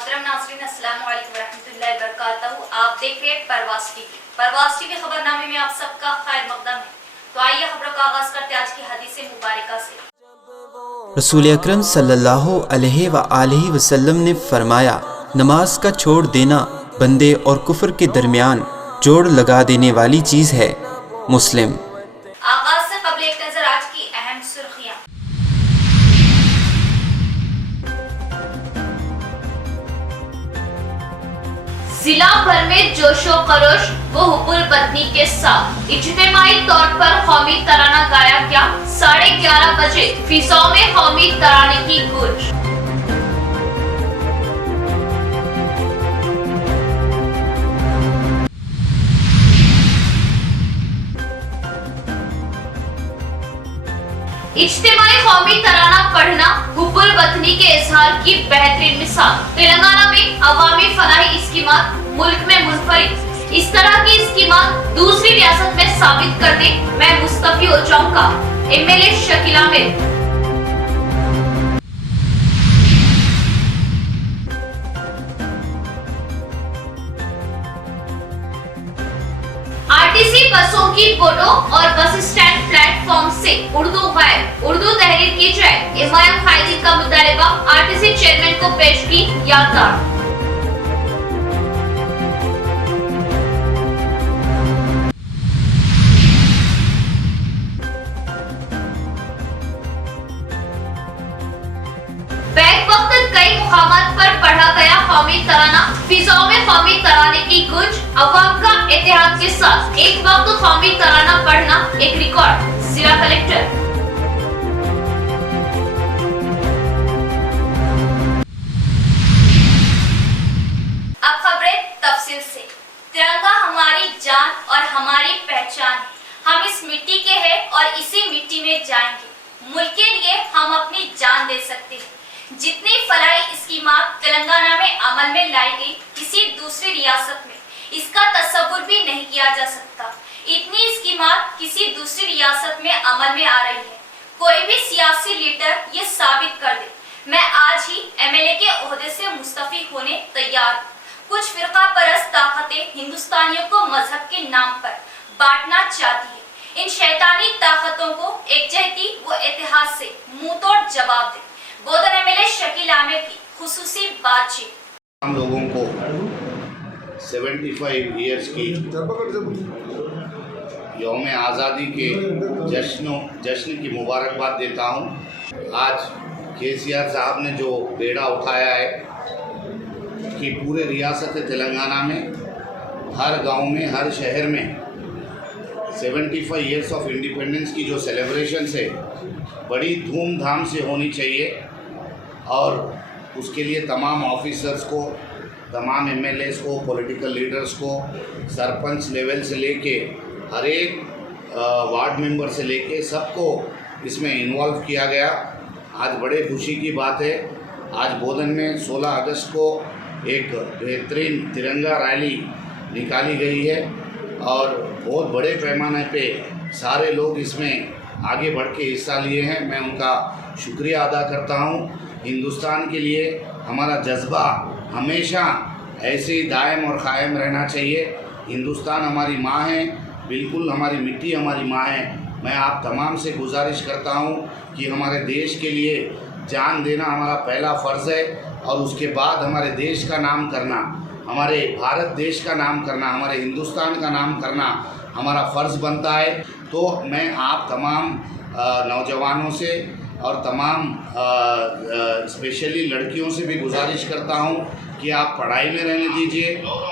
मोहतरम नाज़रीन, अस्सलाम वालेकुम रहमतुल्लाहि व बरकातहू। आप देख रहे हैं परवास टीवी खबरनामे में आप सबका खैर मकदम है। तो आइए खबरों का आगाज करते हैं आज की हदीस मुबारका से। रसूल अकरम सल्लल्लाहु अलैहि व आलिहि वसल्लम ने फरमाया, नमाज का छोड़ देना बंदे और कुफ्र के दरमियान जोड़ लगा देने वाली चीज़ है। मुस्लिम। आगाज से कबल एक नजर आज की अहम सुर्खियां। जिला भर में जोशो खरोश व हुब्बुल वतनी के साथ इज्तिमाई तौर पर कौमी तराना गाया गया। 11:30 बजे फिजाओं में कौमी तराने की गूंज। इज्तिमाई कौमी तराना पढ़ना हुब्बुल वतनी के इजहार की बेहतरीन मिसाल। तेलंगाना में अवामी फलाही स्कीमात मुल्क में मुनफरिद। इस तरह की स्कीमात दूसरी रियासत में साबित कर दे मैं मुस्तफी हो जाऊंगा। एमएलए शकील आमिर। आरटीसी बसों की बोर्डों और बस स्टैंड प्लेटफॉर्म से उर्दू गायब। उर्दू तहरीर की जाए। इमाम कायदीन का मुतालबा आरटीसी चेयरमैन को पेश की याददाश्त। बैक वक्त कई मुकामात पर पढ़ा गया कौमी तराना। फिजाओं में कौमी तराने की गूंज। अवाम का इत्तेहाद के साथ एक वक्त कौमी तराना पढ़ना एक रिकॉर्ड। जिला कलेक्टर। अब खबरें तफसील से। तिरंगा हमारी जान और हमारी पहचान है। हम इस मिट्टी के हैं और इसी मिट्टी में जाएंगे। मुल्क के लिए हम अपनी जान दे सकते हैं। जितनी फलाही स्कीमात तेलंगाना में अमल में लाई गई, किसी दूसरी रियासत में इसका तस्वुर भी नहीं किया जा सकता। इतनी स्कीमात किसी दूसरी रियासत में अमल में आ रही है। कोई भी सियासी लीडर ये साबित कर दे मैं आज ही एमएलए के ओहदे से मुस्तफी होने तैयार हूँ। कुछ फिरका परस्त ताकतें हिंदुस्तानियों को मजहब के नाम पर बांटना चाहती है। इन शैतानी ताकतों को एकजहती व इतिहास से मुंहतोड़ जवाब दे। बोधन एमएलए शकील आमिर की खुसूसी बातचीत। हम लोगों को 75 ईयर्स की यौम आज़ादी के जश्न की मुबारकबाद देता हूँ। आज केसीआर साहब ने जो बेड़ा उठाया है कि पूरे रियासत तेलंगाना में हर गांव में हर शहर में 75 ईयर्स ऑफ इंडिपेंडेंस की जो सेलिब्रेशंस है बड़ी धूमधाम से होनी चाहिए। और उसके लिए तमाम ऑफिसर्स को, तमाम एमएलएस को, पॉलिटिकल लीडर्स को, सरपंच लेवल से लेके हर एक वार्ड मेंबर से लेके सबको इसमें इन्वॉल्व किया गया। आज बड़े खुशी की बात है, आज बोधन में 16 अगस्त को एक बेहतरीन तिरंगा रैली निकाली गई है और बहुत बड़े पैमाने पे सारे लोग इसमें आगे बढ़ के हिस्सा लिए हैं। मैं उनका शुक्रिया अदा करता हूँ। हिंदुस्तान के लिए हमारा जज्बा हमेशा ऐसे ही दायम और कायम रहना चाहिए। हिंदुस्तान हमारी माँ है, बिल्कुल हमारी मिट्टी हमारी माँ है। मैं आप तमाम से गुजारिश करता हूँ कि हमारे देश के लिए जान देना हमारा पहला फ़र्ज़ है और उसके बाद हमारे देश का नाम करना, हमारे भारत देश का नाम करना, हमारे हिंदुस्तान का नाम करना हमारा फ़र्ज़ बनता है। तो मैं आप तमाम नौजवानों से और तमाम स्पेशली लड़कियों से भी गुजारिश करता हूं कि आप पढ़ाई में रहने दीजिए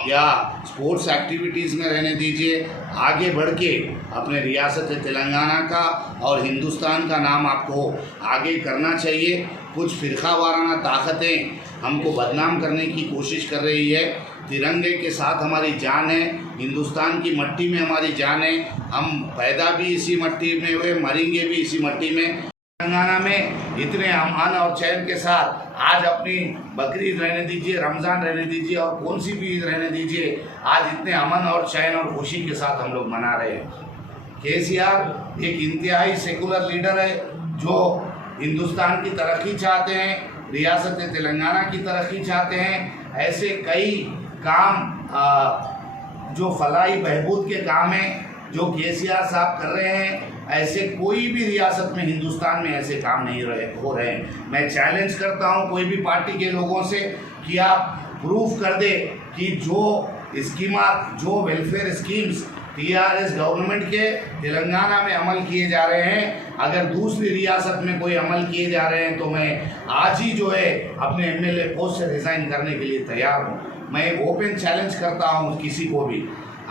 या स्पोर्ट्स एक्टिविटीज़ में रहने दीजिए। आगे बढ़ के अपने रियासत तेलंगाना का और हिंदुस्तान का नाम आपको आगे करना चाहिए। कुछ फ़िरका वाराना ताकतें हमको बदनाम करने की कोशिश कर रही है। तिरंगे के साथ हमारी जान है, हिंदुस्तान की मट्टी में हमारी जान है। हम पैदा भी इसी मट्टी में हुए, मरेंगे भी इसी मट्टी में। तेलंगाना में इतने अमन और चैन के साथ आज अपनी बकरीद रहने दीजिए, रमज़ान रहने दीजिए और कौन सी भी ईद रहने दीजिए, आज इतने अमन और चैन और खुशी के साथ हम लोग मना रहे हैं। केसीआर एक इंतहाई सेकुलर लीडर है जो हिंदुस्तान की तरक्की चाहते हैं, रियासत तेलंगाना की तरक्की चाहते हैं। ऐसे कई काम जो फलाही बहबूद के काम हैं जो केसीआर साहब कर रहे हैं, ऐसे कोई भी रियासत में हिंदुस्तान में ऐसे काम नहीं हो रहे हैं। मैं चैलेंज करता हूं कोई भी पार्टी के लोगों से कि आप प्रूफ कर दे कि जो वेलफेयर स्कीम्स टीआरएस गवर्नमेंट के तेलंगाना में अमल किए जा रहे हैं, अगर दूसरी रियासत में कोई अमल किए जा रहे हैं तो मैं आज ही जो है अपने एमएलए पोस्ट से रिज़ाइन करने के लिए तैयार हूँ। मैं ओपन चैलेंज करता हूँ किसी को भी।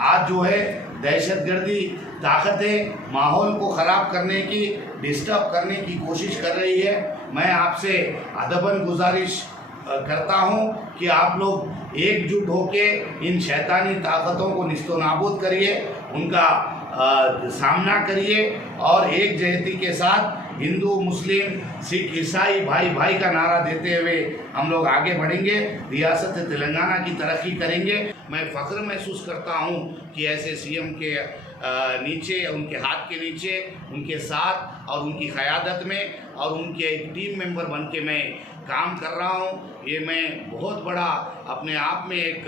आज जो है दहशतगर्दी ताकतें माहौल को ख़राब करने की, डिस्टर्ब करने की कोशिश कर रही है। मैं आपसे अदबन गुजारिश करता हूं कि आप लोग एकजुट होके इन शैतानी ताकतों को निस्तो नाबूद करिए, उनका सामना करिए और एक जहती के साथ हिंदू मुस्लिम सिख ईसाई भाई भाई का नारा देते हुए हम लोग आगे बढ़ेंगे, रियासत तेलंगाना की तरक्की करेंगे। मैं फ़ख्र महसूस करता हूं कि ऐसे सीएम के नीचे, उनके हाथ के नीचे, उनके साथ और उनकी क़यादत में और उनके एक टीम मेंबर बन के मैं काम कर रहा हूँ। ये मैं बहुत बड़ा अपने आप में एक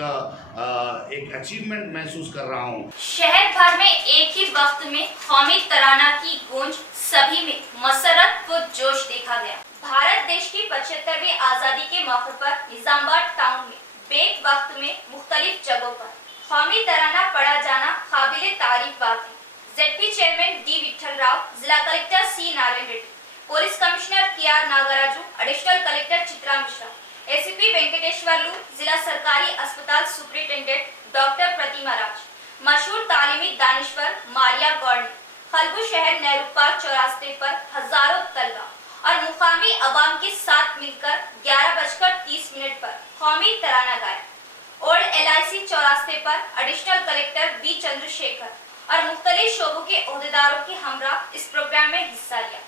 अचीवमेंट महसूस कर रहा हूँ। शहर भर में एक ही वक्त में कौमी तराना की गूंज, सभी में मसरत व जोश देखा गया। भारत देश की 75वीं आज़ादी के मौके पर निजामाबाद टाउन में बेक वक्त में मुख्तलिफ जगहों पर कौमी तराना पढ़ा जाना काबिले तारीफ बात है। ZP chairman D Vithal Rao, जिला collector C Narayana Reddy, police commissioner KR Nagaraju, additional collector Chitra Mishra, ACP Venkateshwarlu, जिला सरकारी अस्पताल सुपरिटेंडेंट डॉक्टर प्रतिमा राज, मशहूर तालीमी दानिश्वर मारिया गौड़ ने खलबू शहर नेहरू पार्क चौरास्ते पर हजारों तलबा और मुकामी अवाम के साथ मिलकर 11:30 पर कौमी तराना गाया। ओल्ड LIC चौरास्ते पर एडिशनल कलेक्टर बी चंद्रशेखर और मुख्तलिफ शोबों के ओहदेदारों के हमरा इस प्रोग्राम में हिस्सा लिया।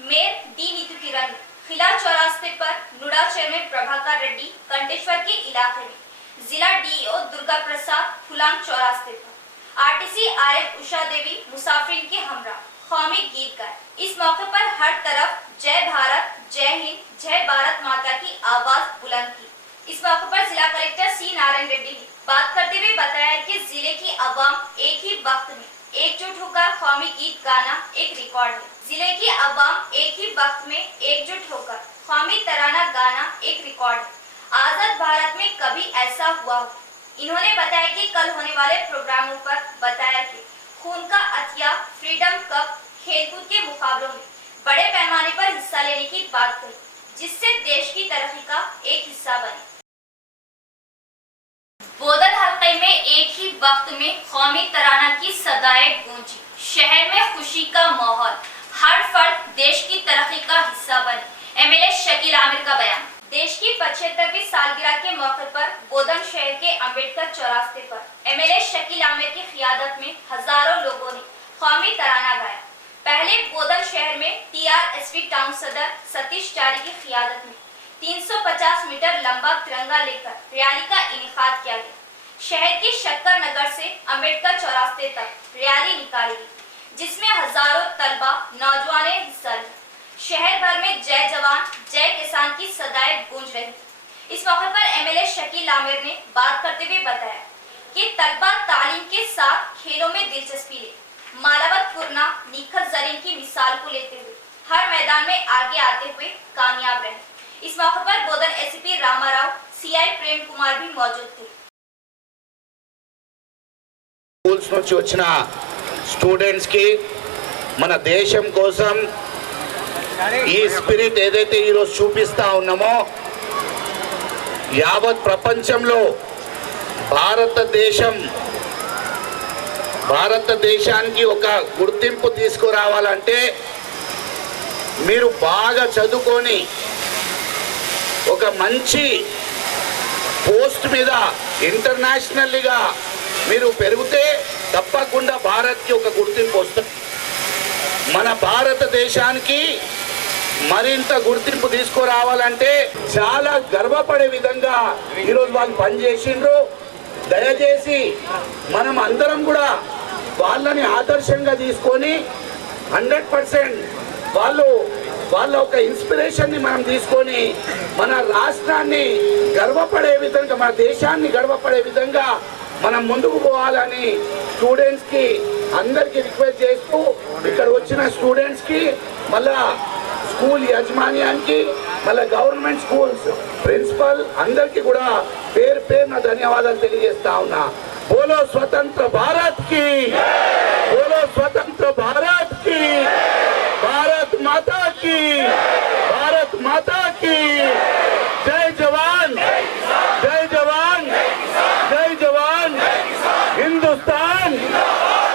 मेयर डी नीतू किरण ने किला चौरास्ते पर नुडा चेयरमैन प्रभाकर रेड्डी कंटेश्वर के इलाके में, जिला DO दुर्गा प्रसाद फुलांग चौरास्ते पर RTC RF उषा देवी मुसाफिर के हमरा कौमी गीत गाए। इस मौके पर हर तरफ जय भारत, जय हिंद, जय भारत माता की आवाज बुलंद की। इस मौके पर जिला कलेक्टर सी नारायण रेड्डी ने बात करते हुए बताया कि जिले की आवाम एक ही वक्त में एकजुट होकर कौमी गीत गाना एक रिकॉर्ड है। जिले की आवाम एक ही वक्त में एकजुट होकर कौमी तराना गाना एक रिकॉर्ड है। आजाद भारत में कभी ऐसा हुआ हो। इन्होंने बताया कि कल होने वाले प्रोग्रामों पर बताया कि खून का अतिया, फ्रीडम कप, खेलकूद के मुकाबलों में बड़े पैमाने पर हिस्सा लेने की बात कही, जिससे देश की तरक्की का एक हिस्सा बने। बोधन हल्के में एक ही वक्त में कौमी तराना की सदाएं गूंजी। शहर में खुशी का माहौल, हर फर्द देश की तरक्की का हिस्सा बने। MLA शकील आमिर का बयान। देश की 75वीं सालगिरह के मौके पर बोधन शहर के अंबेडकर चौरास्ते पर MLA शकील आमिर की क़ियादत में हजारों लोगों ने कौमी तराना गाया। पहले बोधन शहर में TRSP टाउन सदर सतीश चारी की क़ियादत में 350 मीटर लंबा तिरंगा लेकर रैली का इनेकाद किया गया। शहर की शक्कर नगर से अंबेडकर चौरास्ते तक रैली निकाली गई, जिसमें हजारों तलबा नौजवान ने हिस्सा लिया। शहर भर में जय जवान जय किसान की सदाएं गूंज रही थी। इस मौके पर MLA शकील आमिर ने बात करते हुए बताया कि तलबा तालीम के साथ खेलों में दिलचस्पी ले मालावत पुरना निखत जरीन की मिसाल को लेते हुए हर मैदान में आगे आते हुए कामयाब रहे। इस मौके पर बोधन SCP रामाराव, CI प्रेम कुमार भी मौजूद थे। స్కూల్స్ నుంచి వచ్చిన స్టూడెంట్స్కి మన దేశం కోసం ఈ స్పిరిట్ ఏదైతే ఈరోజు చూపిస్తా ఉన్నామో యావత్ ప్రపంచంలో భారతదేశానికి ఒక గుర్తింపు తీసుకురావాలంటే మీరు బాగా చదువుకొని ఒక మంచి పోస్ట్ మీద ఇంటర్నేషనల్గా మీరు పెరిగితే తప్పకుండా భారత్కి ఒక గుర్తింపు వస్తుంది. మన భారతదేశానికి మరింత గుర్తింపు తీసుకురావాలంటే చాలా గర్వపడే విధంగా ఈరోజు వాళ్ళు పనిచేసిండ్రు. దయచేసి మనం అందరం కూడా వాళ్ళని ఆదర్శంగా తీసుకొని 100% వాళ్ళు వాళ్ళ ఒక ఇన్స్పిరేషన్ని మనం తీసుకొని మన రాష్ట్రాన్ని గర్వపడే విధంగా, మన దేశాన్ని గర్వపడే విధంగా మనం ముందుకు పోవాలని స్టూడెంట్స్కి అందరికీ రిక్వెస్ట్ చేస్తూ, ఇక్కడ వచ్చిన స్టూడెంట్స్కి, మళ్ళా స్కూల్ యాజమాన్యానికి, మళ్ళీ గవర్నమెంట్ స్కూల్స్ ప్రిన్సిపల్ అందరికీ కూడా పేరు పేరున ధన్యవాదాలు తెలియజేస్తా ఉన్నా. बोलो स्वतंत्र भारत की, बोलो स्वतंत्र भारत की, भारत माता की, भारत माता की जय जवान, जय जवान, जय जवान, हिंदुस्तान,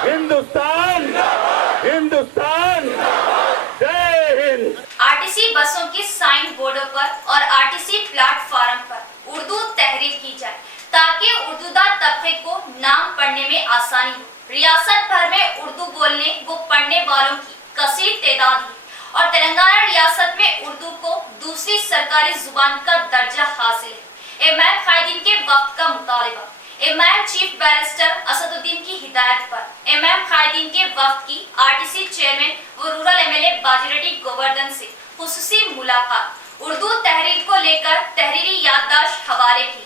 हिंदुस्तान, हिंदुस्तान, जय हिंद। आरटीसी बसों के साइन बोर्डों पर और आरटीसी प्लेटफॉर्म पर उर्दू तहरीर की जाए ताकि उर्दूदार तबके को नाम पढ़ने में आसानी हो। रियासत भर में उर्दू बोलने व पढ़ने वालों की कसीर तादाद है और तेलंगाना रियासत में उर्दू को दूसरी सरकारी जुबान का दर्जा हासिल है। इमाम कायदीन के वक्त का मुतालिबा। इमाम चीफ बैरिस्टर असदुद्दीन की हिदायत पर इमाम कायदीन के वक्त की आरटीसी चेयरमैन व रूरल एमएलए बाजीरेड्डी गोवर्धन से खुसूसी मुलाकात, उर्दू तहरीर को लेकर तहरीरी याददाश्त हवाले की।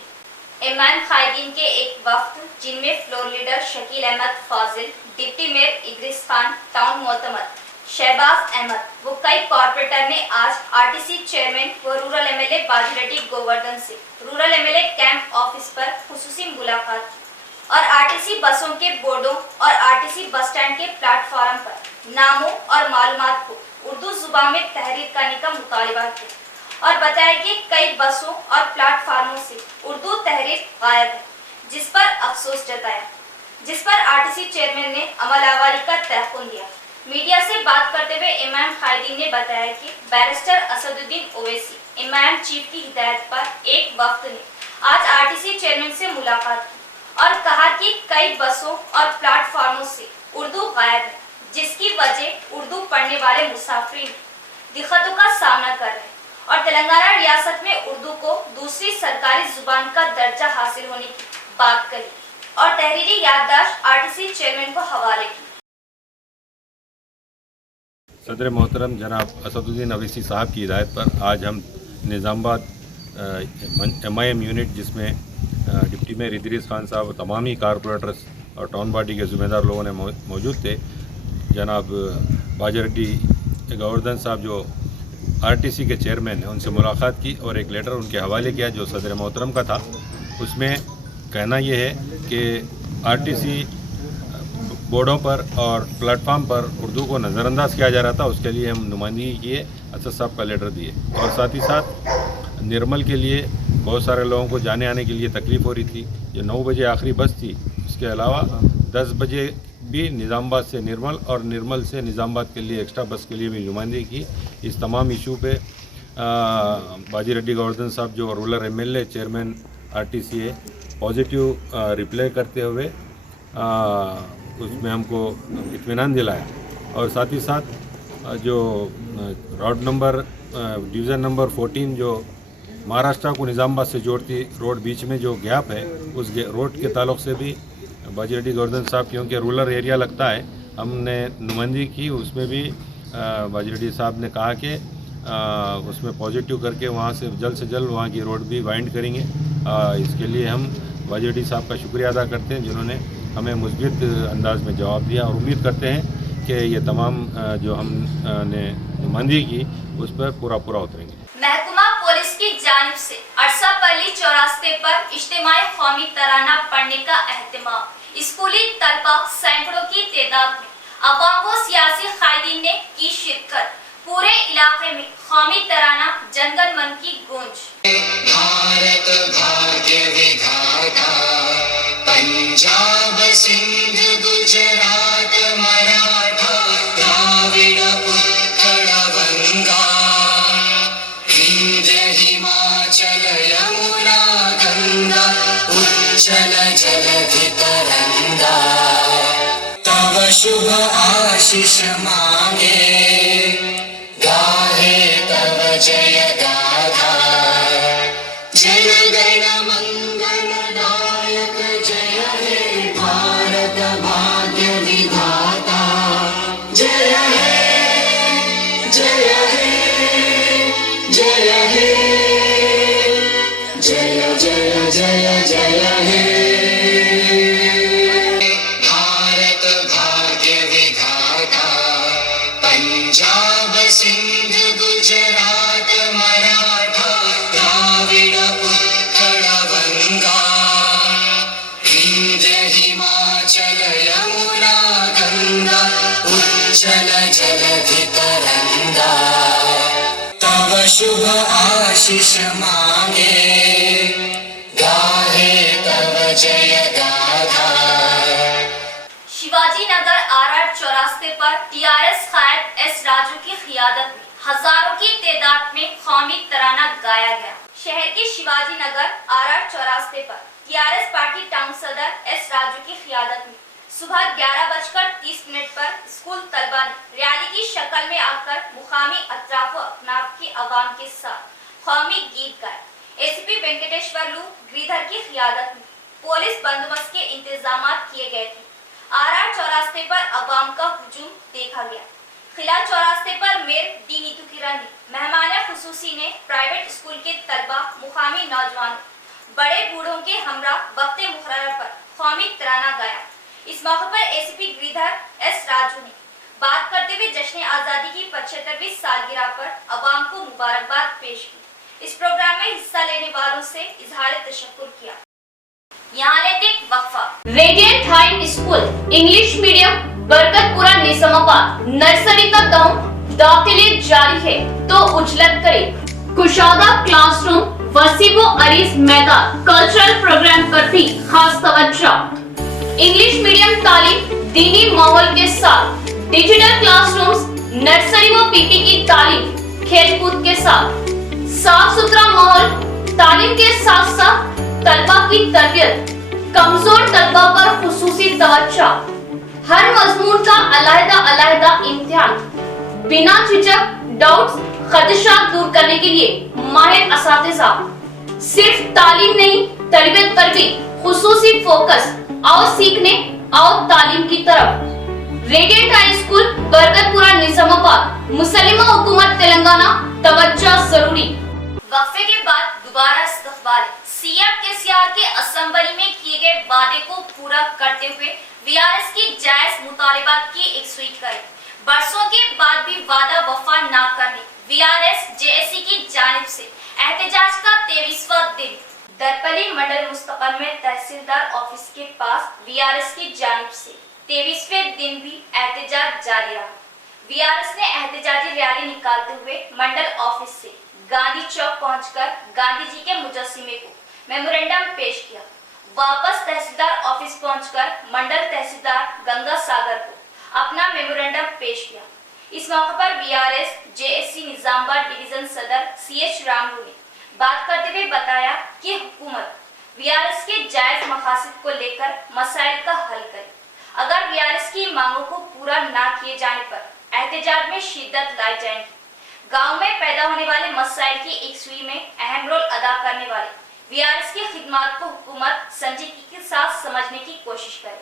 इमाम कायदीन के एक वक्त जिनमें floor leader Shakeel Ahmed Fazil, deputy mayor Idris Khan, town मोतमद शहबाज अहमद वो कई कॉर्पोरेटर ने आज आरटीसी चेयरमैन व रूरल एमएलए बाजीरेड्डी गोवर्धन से रूरल एमएलए कैंप ऑफिस पर खुसूसी मुलाकात की और आरटीसी बसों के बोर्डों और आरटीसी बस स्टैंड के प्लेटफॉर्म पर नामों और मालूमात को उर्दू जुबान में तहरीर करने का मुतालिबा किया और बताया कि कई बसों और प्लेटफार्मों से उर्दू तहरीर गायब है, जिस पर अफसोस जताया, जिस पर आरटीसी चेयरमैन ने अमलावरी का तहफ़्फ़ुज़ दिया। मीडिया से बात करते हुए इमाम कायदीन ने बताया कि बैरिस्टर असदुद्दीन ओवैसी इमाम चीफ की हिदायत पर एक वक्त ने आज आरटीसी चेयरमैन से मुलाकात की और कहा कि कई बसों और प्लेटफार्मों से उर्दू गायब है, जिसकी वजह उर्दू पढ़ने वाले मुसाफिर दिक्कतों का सामना कर रहे हैं और तेलंगाना रियासत में उर्दू को दूसरी सरकारी जुबान का दर्जा हासिल होने की बात कही और तहरीरी याददाश्त आरटीसी चेयरमैन को हवाले की। सदर मोहतरम जनाब असदुद्दीन ओवैसी साहब की हिदायत पर आज हम निज़ामाबाद MIM यूनिट, जिसमें डिप्टी मेयर इद्रिस खान साहब और तमाम ही कारपोरेटर्स और टाउन बॉडी के ज़िम्मेदार लोगों ने मौजूद थे। जनाब बाजीरेड्डी गोवर्धन साहब जो आरटीसी के चेयरमैन हैं, उनसे मुलाकात की और एक लेटर उनके हवाले किया जो सदर मोहतरम का था। उसमें कहना ये है कि आरटीसी बोर्डों पर और प्लेटफार्म पर उर्दू को नज़रअंदाज किया जा रहा था, उसके लिए हम नुमाइंदगी किए, असद साहब का लेटर दिए और साथ ही साथ निर्मल के लिए बहुत सारे लोगों को जाने आने के लिए तकलीफ़ हो रही थी। ये 9 बजे आखिरी बस थी, उसके अलावा 10 बजे भी निज़ामाबाद से निर्मल और निर्मल से निज़ामाबाद के लिए एक्स्ट्रा बस के लिए भी नुमाइंदगी की। इस तमाम इशू पे बाजीरेड्डी गोवर्धन साहब जो रूरल एमएलए चेयरमैन आरटीसी है, पॉजिटिव रिप्लाई करते हुए उसमें हमको इत्मीनान दिलाया और साथ ही साथ जो डिवीज़न नंबर 14 जो महाराष्ट्र को निज़ामाबाद से जोड़ती रोड बीच में जो गैप है, उस रोड के ताल्लुक़ से भी बाजीरेड्डी गोवर्धन साहब, क्योंकि रूरल एरिया लगता है, हमने नुमाइंदगी की। उसमें भी बाजीरेड्डी साहब ने कहा कि उसमें पॉजिटिव करके वहाँ से जल्द वहाँ की रोड भी वाइंड करेंगे। इसके लिए हम बाजीरेड्डी साहब का शुक्रिया अदा करते हैं जिन्होंने हमें मुस्बित अंदाज में जवाब दिया और उम्मीद करते हैं कि ये तमाम जो हमने नुमाइंदगी की उस पर पूरा उतरेंगे। महकमा पुलिस की जानिब से अरसापल्ली चौरास्ते पर इज्तिमाई कौमी तराना पढ़ने का एहतमाम। स्कूली तलबा सैकड़ों की तादाद में अवाम व सियासी कायदीन ने की शिरकत। पूरे इलाके में कौमी तराना जनगण मन की गूंज। भारत भाग्य विधाता, पंजाब सिंध गुजरात मराठा द्राविड़ उत्कल गंगा, विंध्य हिमाचल यमुना गंगा, उज्जल जलधि तरंगा। तव शुभ आशीष मांगे, गाहे तव जय गाथा। जनगण मंगलदायक जय हे भारत भाग्य विधाता। जय हे जय हे जय जय हे भारत भाग्य विधाता पंजाब सिंध गुजरात मराठा द्राविड उत्कल गंगा विंध्य हिमाचल यमुना गंगा उज्जल जलधि तरंगा तव शुभ आशीष मांगे गाहे तव जय गाथा। शिवाजी नगर आरआर चौरास्ते पर टीआरएस कायद एस राजू की क़ियादत में हजारों की तादाद में कौमी तराना गाया गया। शहर के शिवाजी नगर आरआर चौरास्ते पर टीआरएस पार्टी टाउन सदर एस राजू की क़ियादत में सुबह 11:30 पर स्कूल तलबा ने रैली की शक्ल में आकर मुकामी अतराफ व अपनाफ की आवाम के साथ कौमी गीत गाए। एसीपी वेंकटेश्वर लू गिरधर की क़ियादत में पुलिस बंदोबस्त के इंतजाम किए गए थे। आरआर चौरास्ते पर अवाम का हुजूम देखा गया। खिला चौरास्ते पर मेयर डी नीतू किरण ने मेहमान खुसूसी ने प्राइवेट स्कूल के तलबा मुकामी नौजवानों बड़े बूढ़ों के हमरा वक्त मुकर्रर पर कौमी तराना गाया। इस मौके पर एसीपी गिरधर एस राजू ने बात करते हुए जश्न आजादी की 75वीं सालगिरह पर अवाम को मुबारकबाद पेश की। इस प्रोग्राम में हिस्सा लेने वालों से इजहार तशक्कुर किया। यहाँ लेते एक वक्फा। Radiant high school English medium Barkatpura Nizamabad nursery का दाखिले जारी है तो उजलत करे। कुशादा क्लासरूम वसीबो अरीज मैदान कल्चरल प्रोग्राम पर भी खास तवज्जो। इंग्लिश मीडियम तालीम दीनी माहौल के साथ डिजिटल क्लासरूम्स नर्सरी व पीटी की तालीम खेलकूद के साथ साफ सुथरा माहौल तालीम के साथ साथ तलबा की तरबियत कमजोर तलबा पर खुसूसी तवज्जो। हर मजमून का अलग-अलग इम्तिहान बिना झिझक डाउट्स खदशात दूर करने के लिए माहिर असातिज़ा। सिर्फ तालीम नहीं तरबियत पर भी खुसूसी फोकस आओ सीखने आओ तालीम की तरफ। Radiant high school Barkatpura Nizamabad मुसलिमा हुकूमत तेलंगाना तवज्जो जरूरी। वक्फे के बाद दोबारा इस्तकबाल। सीएम केसीआर के असेंबली में किए गए वादे को पूरा करते हुए वीआरएस की जायज मुतालिबात की एक स्वीट करे। बरसों के बाद भी वादा वफा न करने वीआरएस जेएसी की जानिब से एहतजाज का 23वां दिन। दरपली मंडल मुस्तकल में तहसीलदार ऑफिस के पास वीआरएस की जानिब से 23वें दिन भी एहतजाज जारी रहा। वीआरएस ने एहतजाजी रैली निकालते हुए मंडल ऑफिस से गांधी चौक पहुंचकर गांधी जी के मुजस्सिमे को मेमोरेंडम पेश किया। वापस तहसीलदार ऑफिस पहुंचकर मंडल तहसीलदार गंगा सागर को अपना मेमोरेंडम पेश किया। इस मौके पर वीआरएस जेएससी निजामाबाद डिवीजन सदर सीएच रामलू ने बात करते हुए बताया कि हुकूमत वीआरएस के जायज मकासद को लेकर मसाइल का हल करे। अगर वीआरएस की मांगों को पूरा न किए जाने पर एहतजाज में शिद्दत लाई जाएगी। गांव में पैदा होने वाले मसाइल की एकसुई में अहम रोल अदा करने वाले वीआरएस की खिदमत को हुकूमत संजीदगी के साथ समझने की कोशिश करे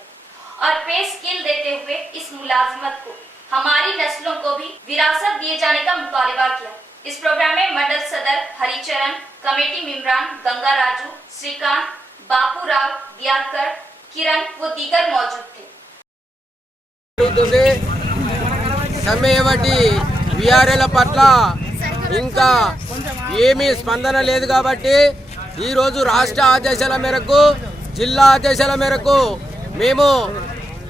और पे स्किल देते हुए इस मुलाजिमत को हमारी नस्लों को भी विरासत दिए जाने का मुतालिबा किया। इस प्रोग्राम में मंडल सदर हरिचरण, कमेटी मेंबरान गंगा राजू, श्रीकांत, बापू राव, दियाकर, किरण व दीगर मौजूद थे। సమ్మె బట్టి విఆర్ఎల పట్ల ఇంకా ఏమీ స్పందన లేదు కాబట్టి ఈరోజు రాష్ట్ర ఆదేశాల మేరకు జిల్లా ఆదేశాల మేరకు మేము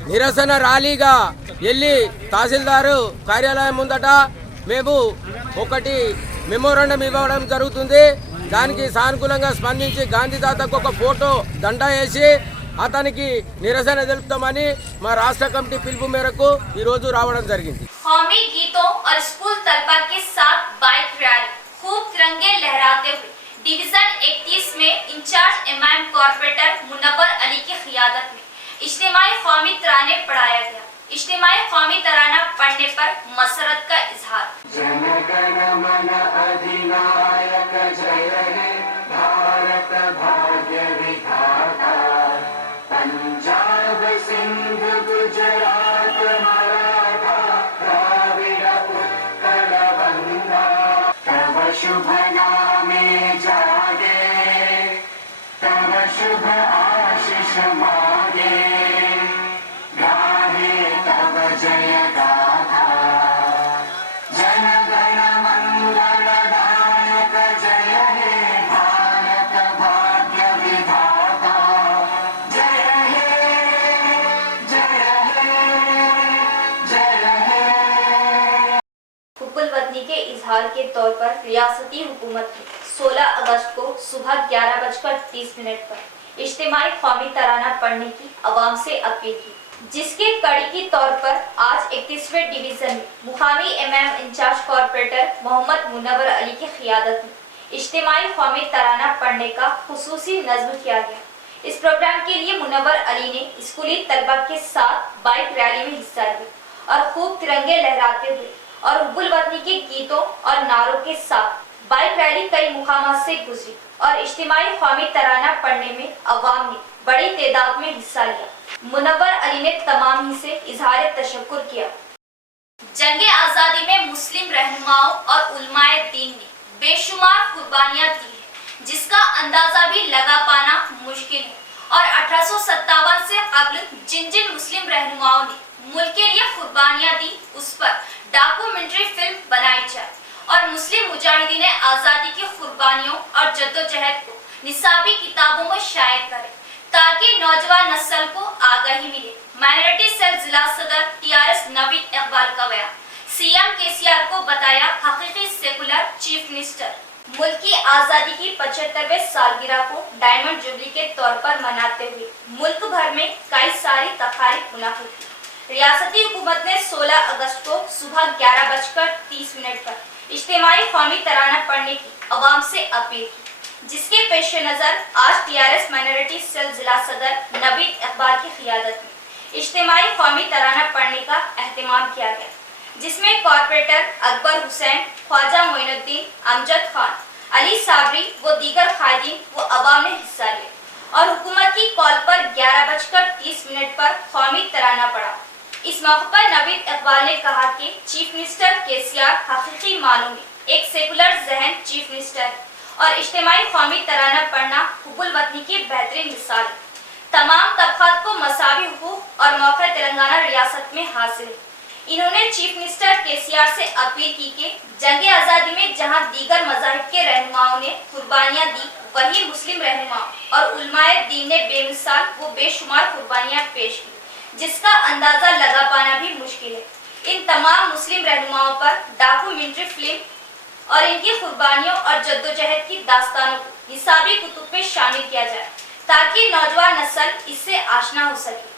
నిరసన ర్యాలీగా వెళ్ళి తహసీల్దారు కార్యాలయం ముందట మేము ఒకటి మెమోరాండం ఇవ్వడం జరుగుతుంది। దానికి సానుకూలంగా స్పందించి గాంధీ తాతకు ఒక ఫోటో దండ వేసి అతనికి నిరసన తెలుపుతామని మా రాష్ట్ర కమిటీ పిలుపు మేరకు ఈ రోజు రావడం జరిగింది। कौमी गीतों और स्कूल तलबा के साथ बाइक रैली खूब तिरंगे लहराते हुए डिवीजन 31 में इंचार्ज इमाम कॉर्पोरेटर मुनव्वर अली की क़ियादत में इज्तिमाई कौमी तराने पढ़ाया गया। इज्तिमाई कौमी तराना पढ़ने पर मसरत का इजहार। जन गण मन अधिनायक जय हे भारत भाग्य विधाता पंजाब सिंध गुजरात मराठा द्राविड उत्कल गंगा तव शुभ नामे जागे तव हुब्बुल वतनी के इजहार के तौर पर रियासती हुकूमत ने 16 अगस्त को सुबह 11:30 पर इज्तिमाई कौमी तराना पढ़ने की अवाम से अपील की, जिसके कड़ी के तौर पर आज 31वें डिवीजन में मुकामी इमाम इंचार्ज कॉर्पोरेटर मोहम्मद मुनव्वर अली की क़ियादत में इज्तिमाई कौमी तराना पढ़ने का खुसूसी नज़्म किया गया। इस प्रोग्राम के लिए मुनव्वर अली ने स्कूली तलबा के साथ बाइक रैली में हिस्सा लिया और खूब तिरंगे लहराते हुए और हुब्बुल वतनी के गीतों और नारों के साथ बाइक रैली कई मुकामात से गुजरी और इज्तिमाई कौमी तराना पढ़ने में अवाम ने बड़ी तादाद में हिस्सा लिया। मुनव्वर अली ने तमाम ही से इजहार तशक्कुर किया। जंगे आज़ादी में मुस्लिम रहनुमाओं और उलमाए दीन ने बेशुमार कुर्बानियां दी है, जिसका अंदाजा भी लगा पाना मुश्किल है और 1857 से कबल जिन जिन मुस्लिम रहनुमाओं ने मुल्क के लिए कुर्बानियां दी उस पर डॉक्यूमेंट्री फिल्म बनाई जाए और मुस्लिम मुजाहिदीन आज़ादी की कुर्बानियों और जद्दोजहद को निसाबी किताबों में शाये करें ताकि नौजवान नस्ल को आगाही मिले। माइनॉरिटी सेल जिला सदर टीआरएस नवीद इकबाल का बयान। सीएम केसीआर को बताया हकीकी सेकुलर चीफ मिनिस्टर। मुल्क की आज़ादी की 75वें सालगिरह को डायमंड जुबली के तौर पर मनाते हुए मुल्क भर में कई सारी तकारीब मुनाकिद की। रियासती हुकूमत ने 16 अगस्त को सुबह 11:30 पर इज्तिमाई कौमी तराना पढ़ने की अवाम से अपील की, जिसके पेश नज़र आज टीआरएस माइनॉरिटी सेल जिला सदर नवीद इकबाल की क़ियादत में इज्तिमाई कौमी तराना पढ़ने का एहतमाम किया गया, जिसमें कॉर्पोरेटर अकबर हुसैन, ख्वाजा मोइनुद्दीन, अमजद खान, अली साबरी व दीगर कायदीन व अवाम ने हिस्सा लिया और हुकूमत की कॉल पर 11:30 पर कौमी तराना पढ़ा। इस मौके पर नवीद इकबाल ने कहा कि चीफ मिनिस्टर केसीआर हकीकी मानों में एक सेकुलर जहन चीफ मिनिस्टर है और इज्तिमाई कौमी तराना पढ़ना हुब्बुल वतनी की बेहतरीन मिसाल है। तमाम तबकात को मसावी हुकूक और मौका तेलंगाना रियासत में हासिल है। इन्होंने चीफ मिनिस्टर केसीआर से अपील की कि जंगे आज़ादी में जहां दीगर मज़ाहिब के रहनुमाओं ने कुर्बानियां दी, वहीं मुस्लिम रहनुमाओं और उलमाए दीन ने बेमिसाल व बेशुमार कुर्बानियां पेश की, जिसका अंदाजा लगा पाना भी मुश्किल है। इन तमाम मुस्लिम रहनुमाओं पर डॉक्यूमेंट्री फिल्म और इनकी कुर्बानियों और जद्दोजहद की दास्तानों को निसाबी कुतुब में शामिल किया जाए ताकि नौजवान नस्ल इससे आशना हो सके।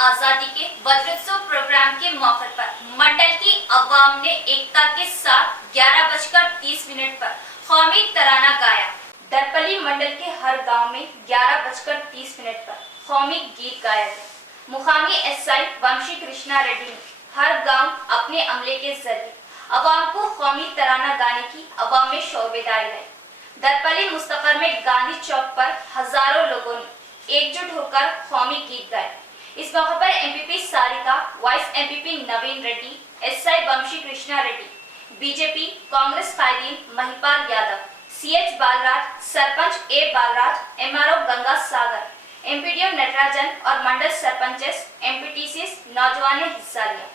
आजादी के वज्रोत्सव प्रोग्राम के मौके पर मंडल की अवाम ने एकता के साथ 11:30 पर कौमी तराना गाया। दरपली मंडल के हर गांव में 11:30 पर कौमी गीत गाया गया। मुकामी एसआई वंशी कृष्णा रेड्डी ने हर गांव अपने अमले के जरिए अवाम को कौमी तराना गाने की अवाम में शोरबेदारी लाई। दरपली मुस्तफर में गांधी चौक पर हजारों लोगों ने एकजुट होकर कौमी गीत गाए। इस मौके पर एमपीपी सारिका, वाइस एमपीपी नवीन रेड्डी, एसआई वंशी कृष्णा रेड्डी, बीजेपी, कांग्रेस कायदीन महिपाल यादव, सीएच बालराज, सरपंच ए बालराज, एमआरओ गंगा सागर, एमपीडीओ नटराजन और मंडल सरपंचेस, एमपीटीसी नौजवान ने हिस्सा लिया।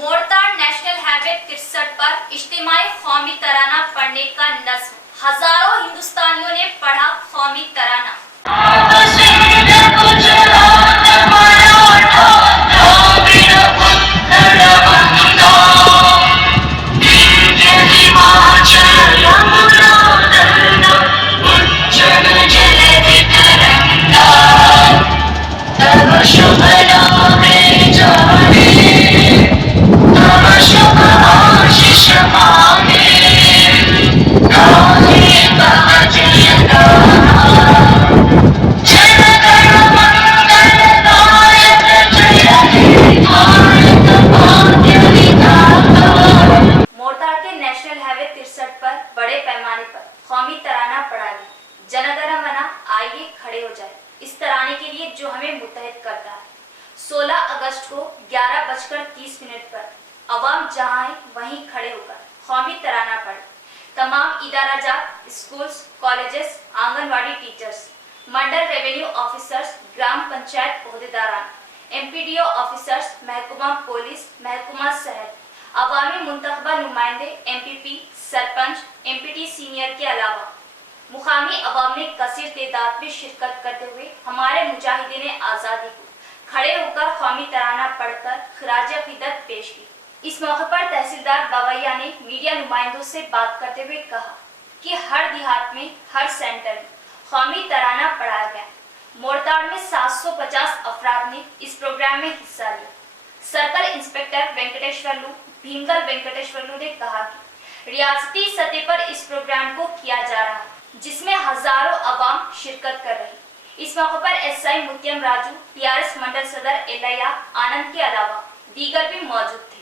मोरताड़ नेशनल हाईवे 63 पर इज्तिमाई कौमी तराना पढ़ने का नज़्म। हजारों हिंदुस्तानियों ने पढ़ा कौमी तराना। जय जो हमें मुत्तहिद करता है। 16 अगस्त को 11:30 पर अवाम जहां है वहीं खड़े होकर कौमी तराना पढ़े। तमाम इदारा जात, स्कूल्स, कॉलेजेस, आंगनवाड़ी टीचर्स, मंडल रेवेन्यू ऑफिसर्स, ग्राम पंचायत ओहदेदारान, MPDO ऑफिसर्स, महकुमा पुलिस, महकुमा शहर, अवामी मुंतखबा नुमाइंदे, MPP, सरपंच, MPT सीनियर के अलावा मुकामी अवाम ने कसीर तादाद में शिरकत करते हुए हमारे मुजाहिदीन आज़ादी को खड़े होकर कौमी तराना पढ़कर खिराज अकीदत पेश की। इस मौके पर तहसीलदार बावैया ने मीडिया नुमाइंदों से बात करते हुए कहा कि हर देहात में, हर सेंटर में कौमी तराना पढ़ाया गया। मोड़ताड़ में 750 अफराद ने इस प्रोग्राम में हिस्सा लिया। सर्कल इंस्पेक्टर वेंकटेश्वरलू भीमगल वेंकटेश्वरलू ने कहा कि रियासती सतह पर इस प्रोग्राम को किया जा रहा है, जिसमें हजारों अवाम शिरकत कर रही। इस मौके पर SI मुत्यम राजू, TRS मंडल सदर एलैया आनंद के अलावा दीगर भी मौजूद थे।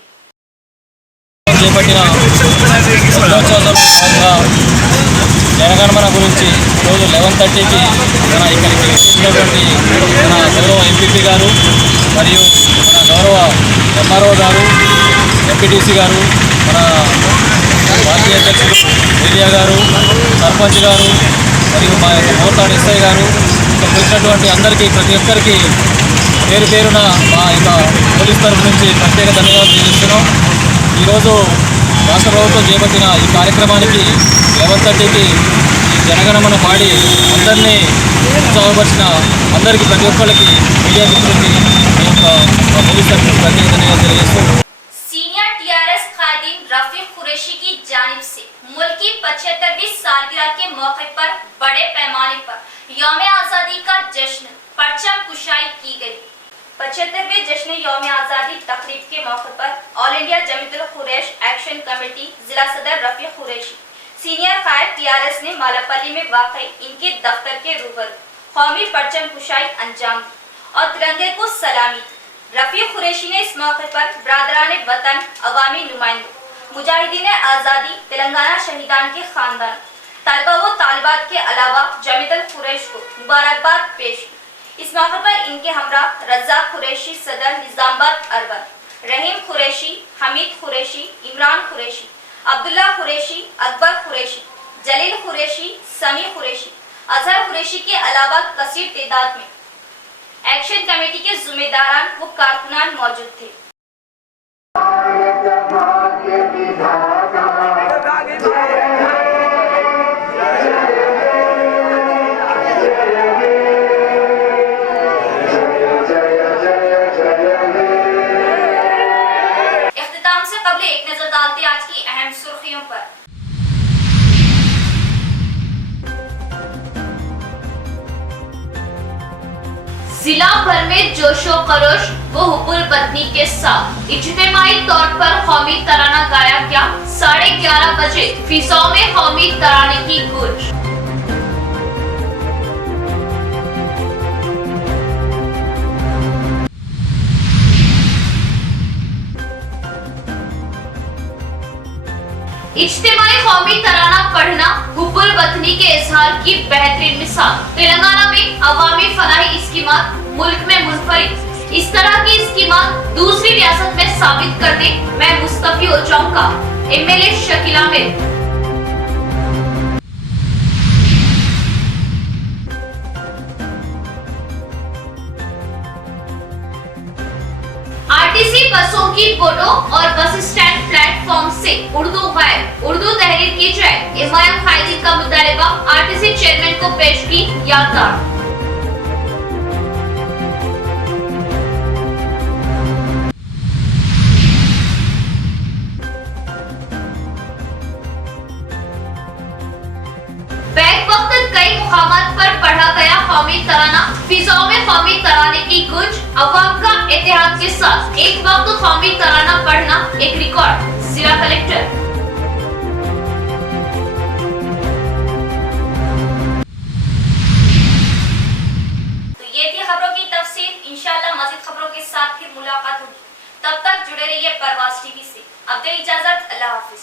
జనగణమన గురించి రోజు 11:30కి మన ఇక్కడికి వచ్చినటువంటి మన గౌరవ MPP గారు మరియు మన గౌరవ MRO గారు, MPTC గారు, మన పార్టీ అధ్యక్షులు ఏరియా గారు, సర్పంచ్ గారు మరియు మా యొక్క మోతాడు SI గారు, ఇక్కడ వచ్చినటువంటి అందరికీ ప్రతి ఒక్కరికి పేరు పేరున మా యొక్క పోలీస్ తరఫు నుంచి ప్రత్యేక ధన్యవాదాలు తెలియజేస్తున్నాం. ఈరోజు రాష్ట్ర ప్రభుత్వం చేపట్టిన ఈ కార్యక్రమానికి 11:30కి ఈ జనగణమన పాడి అందరినీ ఉత్సాహపరిచిన అందరికీ ప్రతి ఒక్కరికి మీడియా మిత్రులకి ఈ యొక్క పోలీస్ తరఫు ప్రత్యేక ధన్యవాదాలు తెలియజేస్తూ सीनियर TRS खादिम रफीक कुरैशी की जानिब से मुल्क की 75वीं सालगिरह के मौके पर बड़े पैमाने पर यौम आज़ादी का जश्न परचम कुशाई की गई। 75वें जश्न यौम आज़ादी तकरीब के मौके पर all India Jamiatul Quraish action committee जिला सदर रफीक कुरैशी सीनियर कायद TRS ने मालापल्ली में वाक़ई इनके दफ्तर के रूबरू कौमी परचम कुशाई अंजाम दी और तिरंगे को सलामी दी। रफीक कुरैशी ने इस मौके पर बरादरान वतन, अवामी नुमाइंदों, मुजाहिदीन आज़ादी, तेलंगाना शहीदान के खानदान, तलबा व तालिबात के अलावा जमीयतुल कुरैश को मुबारकबाद पेश की। इस मौके पर इनके हमरा रज़ाक कुरैशी सदर निजामाबाद अर्बन, रहीम कुरैशी, हमीद कुरैशी, इमरान कुरैशी, अब्दुल्ला कुरैशी, अकबर कुरैशी, जलील कुरैशी, समी कुरैशी, अजहर कुरैशी के अलावा कसीर तादाद में एक्शन कमेटी के जिम्मेदारान व कारकुनान मौजूद थे। इख्तिताम से कबल एक नजर डालते आज की अहम सुर्खियों पर। जिला भर में जोशो खरोश व हुब्बुल बदनी के साथ इज्तिमाई तौर पर कौमी तराना गाया गया। 11:30 बजे फिजाओं में कौमी तराने की गूंज। इज्तिमाई कौमी तराना पढ़ना हुब्बुल वतनी के इजहार की बेहतरीन मिसाल। तेलंगाना में अवामी फलाही स्कीमात मुल्क में मुनफरिद। इस तरह की स्कीमात दूसरी रियासत में साबित कर दे मैं मुस्तफी हो जाऊंगा। MLA शकील आमिर। RTC बसों की बोर्डों और बस स्टैंड प्लेटफॉर्म से उर्दू गायब, उर्दू तहरीर की जाए। इमाम कायदीन का मुतालबा RTC चेयरमैन को पेश की यादगार। बैक वक्त कई मुकामात पर पढ़ा गया कौमी तराना। फिजाओं में कौमी तराने की गूंज, अवाम का इत्तेहाद के साथ एक वक्त कौमी तराना पढ़ना एक रिकॉर्ड। जिला कलेक्टर। तो ये थी खबरों की तफसील। इंशाल्लाह मज़ीद खबरों के साथ फिर मुलाकात होगी। तब तक जुड़े रहिए परवाज़ TV से। अब दे इजाजत, अल्लाह हाफिज।